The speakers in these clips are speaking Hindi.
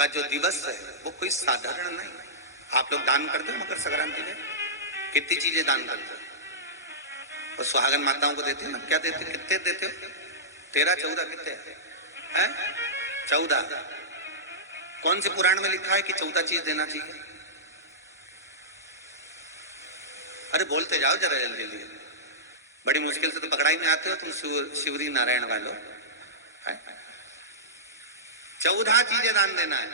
का जो दिवस है वो कोई साधारण नहीं। आप लोग दान करते हो मकर संक्रांति में? कितनी चीजें दान करते हो? और सुहागन माताओं को देते हो ना? क्या देते हो? कितने देते हो? 13, 14 कितने हैं? 14। कौन से पुराण में लिखा है कि 14 चीज देना चाहिए? अरे बोलते जाओ जरा जल्दी जल्दी, बड़ी मुश्किल से तो पकड़ाई में आते हो तुम शिवरी नारायण वालों। 14 चीजें दान देना है।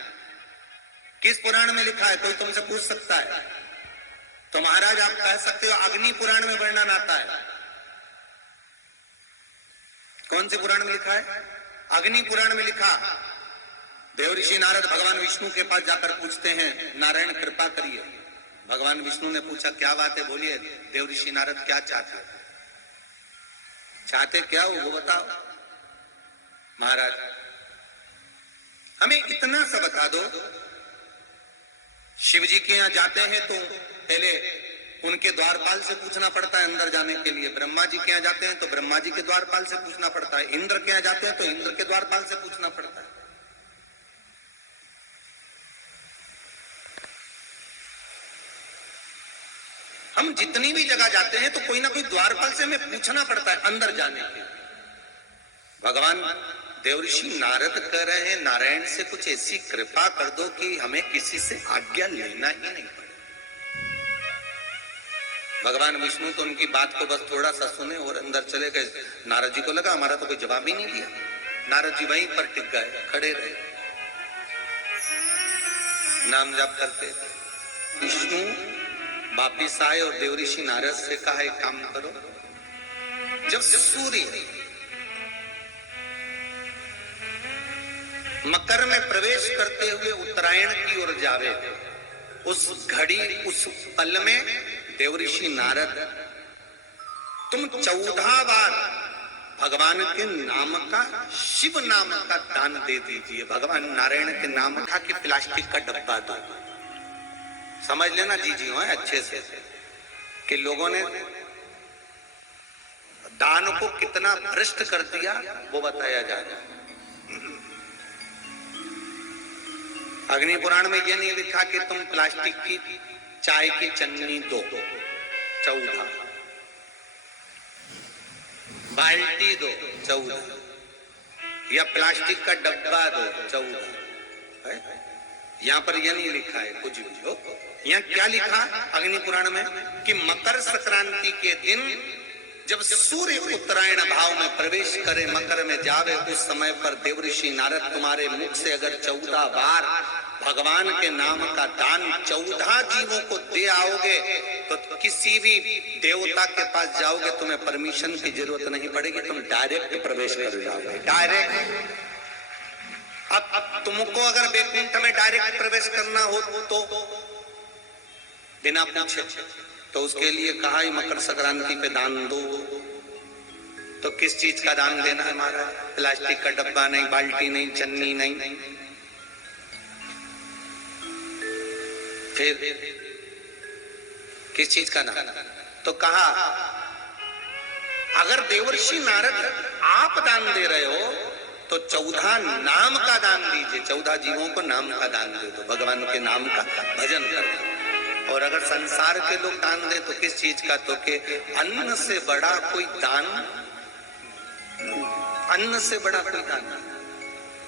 किस पुराण में लिखा है? कोई तुमसे पूछ सकता है तो महाराज आप कह सकते हो अग्नि पुराण में वर्णन आता है। कौन से पुराण में लिखा है? अग्नि पुराण में लिखा। देवऋषि नारद भगवान विष्णु के पास जाकर पूछते हैं, नारायण कृपा करिए। भगवान विष्णु ने पूछा क्या बात है, बोलिए। देवऋषि नारद क्या चाहते? चाहते क्या हो वो बताओ महाराज, हमें इतना सा बता दो। शिव जी के यहाँ जाते हैं तो पहले उनके द्वारपाल से पूछना पड़ता है अंदर जाने के लिए। ब्रह्मा जी के यहाँ जाते हैं तो ब्रह्मा जी के द्वारपाल से पूछना पड़ता है। इंद्र के यहाँ जाते हैं तो इंद्र के द्वारपाल से पूछना पड़ता है। हम जितनी भी जगह जाते हैं तो कोई ना कोई द्वारपाल से हमें पूछना पड़ता है अंदर जाने के लिए। भगवान देवऋषि नारद कह रहे हैं नारायण से कुछ ऐसी कृपा कर दो कि हमें किसी से आज्ञा लेना ही नहीं पड़े। भगवान विष्णु तो उनकी बात को बस थोड़ा सा सुने और अंदर चले गए। नारद जी को लगा हमारा तो कोई जवाब ही नहीं दिया। नारद जी वहीं पर टिक गए, खड़े रहे, नाम जाप करते। विष्णु वापिस आए और देवऋषि नारद से कहा एक काम करो, जब सूर्य मकर में प्रवेश करते हुए उत्तरायण की ओर जावे, उस घड़ी उस पल में देवऋषि नारद तुम 14 बार भगवान के नाम का, शिव नाम का दान दे दीजिए। भगवान नारायण के नाम का कि प्लास्टिक का डब्बा दो। समझ लेना जी हो अच्छे से कि लोगों ने दान को कितना भ्रष्ट कर दिया वो बताया जाएगा। अग्नि पुराण में यह नहीं लिखा कि तुम प्लास्टिक की चाय की चन्नी दो 14, बाल्टी दो 14, या प्लास्टिक का डब्बा दो 14। यहां पर यह नहीं लिखा है कुछ भी हो। यहाँ क्या लिखा अग्नि पुराण में कि मकर संक्रांति के दिन जब सूर्य उत्तरायण भाव में प्रवेश करे, मकर में जावे, उस समय पर देवऋषि नारद तुम्हारे मुख से अगर 14 बार भगवान के नाम का दान 14 जीवों को दे आओगे तो किसी भी देवता के पास जाओगे, तुम्हें परमिशन की जरूरत नहीं पड़ेगी, तुम डायरेक्ट प्रवेश कर जाओगे। डायरेक्ट। अब तुमको अगर वैकुंठ में डायरेक्ट प्रवेश करना हो तो बिना पूछे, तो उसके लिए कहा ही मकर संक्रांति पे दान दो। तो किस चीज का दान देना है महाराज? प्लास्टिक का डब्बा नहीं, बाल्टी नहीं, चन्नी नहीं, फिर किस चीज का दान? तो कहा अगर देवर्षि नारद आप दान दे रहे हो तो 14 नाम का दान दीजिए। 14 जीवों को नाम का दान दे दो, भगवान के नाम का भजन कर दो। और अगर संसार के लोग दान दे तो किस चीज का? तो के अन्न से बड़ा कोई दान, अन्न से बड़ा कोई दान।